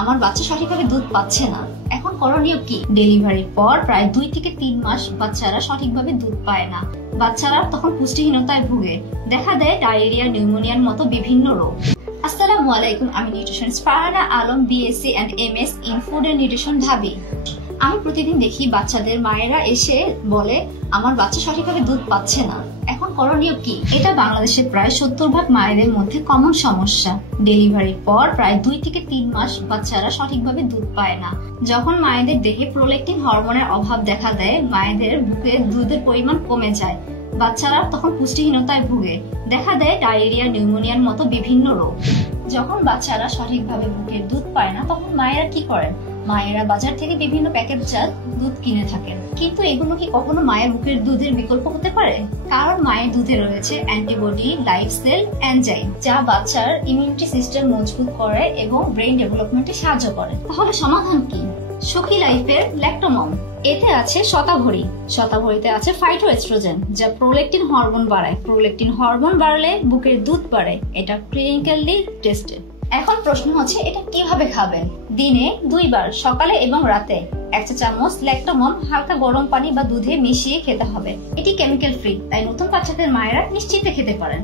আমার বাচ্চা সঠিকভাবে দুধ পাচ্ছে না, এখন করণীয় কি? ডেলিভারির পর প্রায় 2 থেকে 3 মাস বাচ্চারা সঠিকভাবে দুধ পায় না। বাচ্চারা তখন পুষ্টিহীনতায় ভুগে, দেখা দেয় ডায়রিয়া, নিউমোনিয়ার মতো বিভিন্ন রোগ। আসসালামু আলাইকুম, আমি nutritionist Farhana Alam, BSc and MS in food and nutrition ঢাবি। আমি প্রতিদিন দেখি বাচ্চাদের মায়েরা এসে বলে আমার বাচ্চা সঠিকভাবে দুধ পাচ্ছে না, এখন করণীয় কি? এটা বাংলাদেশের প্রায় 70% মায়েদের মধ্যে কমন সমস্যা। ডেলিভারির পর প্রায় 2 থেকে 3 মাস বাচ্চারা সঠিকভাবে দুধ পায় না। যখন মায়েদের দেহে প্রোল্যাকটিন হরমোনের অভাব দেখা দেয়, মায়েদের বুকে দুধের পরিমাণ কমে যায়, বাচ্চারা তখন পুষ্টিহীনতায় ভুগে, দেখা দেয় ডায়রিয়া, নিউমোনিয়ার মতো বিভিন্ন রোগ। যখন বাচ্চারা সঠিকভাবে বুকের দুধ পায় না, তখন মায়েরা কি করেন? মায়েরা বাজার থেকে বিভিন্ন প্যাকেটজাত দুধ কিনে থাকেন, কিন্তু এগুলো কি কখনো মায়ের বুকের দুধের বিকল্প হতে পারে? কারণ মায়ের দুধে রয়েছে অ্যান্টিবডি, লাইভ সেল, এনজাইম, যা বাচ্চার ইমিউনিটি সিস্টেম মজবুত করে এবং ব্রেইন ডেভেলপমেন্টে সাহায্য করে। তাহলে সমাধান কি? সুখী লাইফের ল্যাক্টোমম। এতে আছে শতাবরী। শতাবরীতে আছে ফাইটোএস্ট্রোজেন, যা প্রোল্যাকটিন হরমোন বাড়ায়। প্রোল্যাকটিন হরমোন বাড়লে বুকের দুধ বাড়ে। এটা ক্লিনিক্যালি টেস্টেড। এখন প্রশ্ন হচ্ছে, এটা কিভাবে খাবেন? দিনে 2 বার, সকালে এবং রাতে 1 চা চামচ ল্যাক্টোমম হালকা গরম পানি বা দুধে মিশিয়ে খেতে হবে। এটি কেমিক্যাল ফ্রি, তাই নতুন বাচ্চাদের মায়েরা নিশ্চিন্তে খেতে পারেন।